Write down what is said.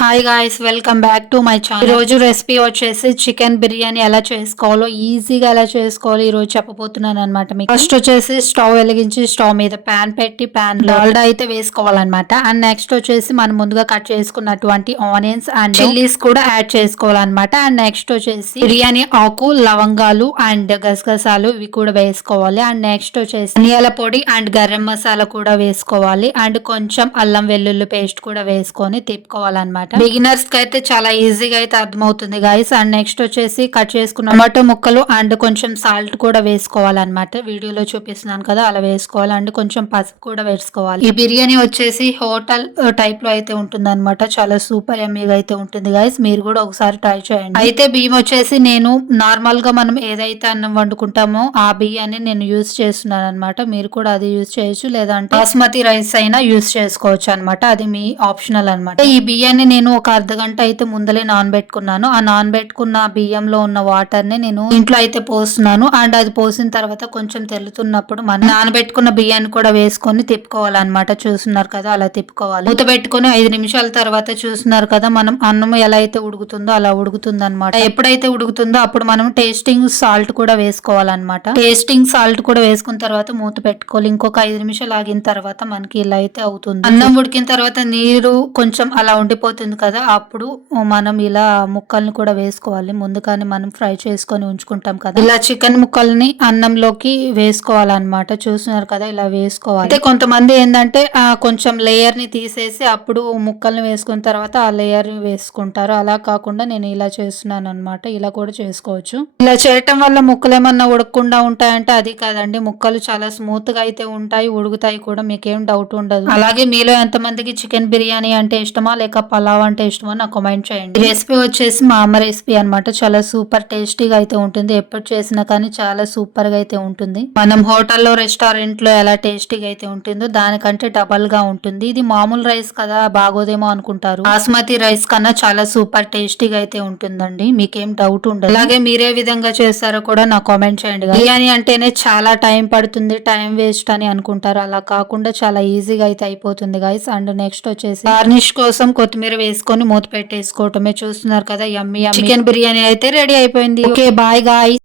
Hi guys, welcome back to my channel. ఈరోజు recipe వచ్చేసి chicken biryani ఎలా చేసుకోవాలో, ఈజీగా ఎలా చేసుకోవాలో ఈరోజు చెప్పబోతున్నాను అనమాట. మీకు ఫస్ట్ వచ్చేసి స్టవ్ వెలిగించి స్టవ్ మీద ప్యాన్ పెట్టి ప్యాన్ లో డాల్డా అయితే వేసుకోవాలన్నమాట. అండ్ నెక్స్ట్ వచ్చేసి మనం ముందుగా కట్ చేసుకున్నటువంటి ఆనియన్స్ అండ్ చిల్లీస్ కూడా యాడ్ చేసుకోవాలన్నమాట. అండ్ నెక్స్ట్ వచ్చేసి బిర్యానీ ఆకు, లవంగాలు అండ్ గసగసాలు ఇవి కూడా వేసుకోవాలి. అండ్ నెక్స్ట్ వచ్చేసి ధనియాల పొడి అండ్ గరం మసాలా కూడా వేసుకోవాలి. అండ్ కొంచెం అల్లం వెల్లుల్లి పేస్ట్ కూడా వేసుకొని తిప్పుకోవాలన్నమాట. బిగినర్స్ కి అయితే చాలా ఈజీగా అయితే అర్థమవుతుంది గాయస్. అండ్ నెక్స్ట్ వచ్చేసి కట్ చేసుకున్న టమాటో ముక్కలు అండ్ కొంచెం సాల్ట్ కూడా వేసుకోవాలన్నమాట. వీడియోలో చూపిస్తున్నాను కదా, అలా వేసుకోవాలి. అండ్ కొంచెం పసుపు కూడా వేసుకోవాలి. ఈ బిర్యానీ వచ్చేసి హోటల్ టైప్ లో అయితే ఉంటుంది అనమాట. చాలా సూపర్ ఎమ్మీగా అయితే ఉంటుంది గాయస్. మీరు కూడా ఒకసారి ట్రై చేయండి. అయితే బియ్యం వచ్చేసి నేను నార్మల్ గా మనం ఏదైతే అన్నం వండుకుంటామో ఆ బియ్యాన్ని నేను యూజ్ చేస్తున్నాను అనమాట. మీరు కూడా అది యూజ్ చేయొచ్చు, లేదంటే బాస్మతి రైస్ అయినా యూజ్ చేసుకోవచ్చు అనమాట. అది మీ ఆప్షనల్ అనమాట. ఈ బియ్యాన్ని నేను ఒక అర్ధ గంట అయితే ముందలే నానబెట్టుకున్నాను. ఆ నానబెట్టుకున్న బియ్యంలో ఉన్న వాటర్ ని నేను ఇంట్లో అయితే పోస్తున్నాను. అండ్ అది పోసిన తర్వాత కొంచెం తెల్లుతున్నప్పుడు మనం నానబెట్టుకున్న బియ్యాన్ని కూడా వేసుకొని తిప్పుకోవాలన్నమాట. చూస్తున్నారు కదా, అలా తిప్పుకోవాలి. మూత పెట్టుకుని 5 నిమిషాల తర్వాత చూస్తున్నారు కదా, మనం అన్నం ఎలా అయితే ఉడుకుతుందో అలా ఉడుకుతుంది అనమాట. ఎప్పుడైతే ఉడుకుతుందో అప్పుడు మనం టేస్టింగ్ సాల్ట్ కూడా వేసుకోవాలన్నమాట. టేస్టింగ్ సాల్ట్ కూడా వేసుకున్న తర్వాత మూత పెట్టుకోవాలి. ఇంకొక 5 నిమిషాలు ఆగిన తర్వాత మనకి ఇలా అయితే అవుతుంది. అన్నం ఉడికిన తర్వాత నీరు కొంచెం అలా ఉండిపోతుంది కదా, అప్పుడు మనం ఇలా ముక్కల్ని కూడా వేసుకోవాలి. ముందుగానే మనం ఫ్రై చేసుకొని ఉంచుకుంటాం కదా, ఇలా చికెన్ ముక్కల్ని అన్నంలోకి వేసుకోవాలన్నమాట. చూస్తున్నారు కదా, ఇలా వేసుకోవాలి. అయితే కొంతమంది ఏంటంటే కొంచెం లేయర్ ని తీసేసి అప్పుడు ముక్కల్ని వేసుకున్న తర్వాత ఆ లేయర్ ని వేసుకుంటారు. అలా కాకుండా నేను ఇలా చేస్తున్నాను అనమాట. ఇలా కూడా చేసుకోవచ్చు. ఇలా చేయటం వల్ల ముక్కలు ఏమన్నా ఉడకకుండా ఉంటాయంటే అది కాదండి, ముక్కలు చాలా స్మూత్ గా అయితే ఉంటాయి, ఉడుకుతాయి కూడా, మీకేం డౌట్ ఉండదు. అలాగే మీలో ఎంతమందికి చికెన్ బిర్యానీ అంటే ఇష్టమా లేక పలావ్ అంటే ఇష్టమో నాకు కామెంట్ చేయండి. ఈ రెసిపీ వచ్చేసి మా అమ్మ రెసిపీ అనమాట. చాలా సూపర్ టేస్టీగా అయితే ఉంటుంది. ఎప్పుడు చేసినా కానీ చాలా సూపర్ గా అయితే ఉంటుంది. మనం హోటల్లో రెస్టారెంట్ లో ఎలా టేస్టీగా అయితే ఉంటుందో దానికంటే డబల్ గా ఉంటుంది. ఇది మామూలు రైస్ కదా, బాగోదేమో అనుకుంటారు. బాస్మతి రైస్ కన్నా చాలా సూపర్ టేస్టీగా అయితే ఉంటుందండి. మీకేం డౌట్ ఉండదు. అలాగే మీరే విధంగా చేస్తారో కూడా నాకు కామెంట్ చేయండి. బిర్యానీ అంటేనే చాలా టైం పడుతుంది, టైం వేస్ట్ అని అనుకుంటారు. అలా కాకుండా చాలా ఈజీగా అయితే అయిపోతుంది గైస్. అండ్ నెక్స్ట్ వచ్చేసి గార్నిష్ కోసం కొత్తిమీర వేసుకొని మూత పెట్టేసుకోవటమే. చూస్తున్నారు కదా, యమ్మీ చికెన్ బిర్యానీ అయితే రెడీ అయిపోయింది. Okay, bye guys.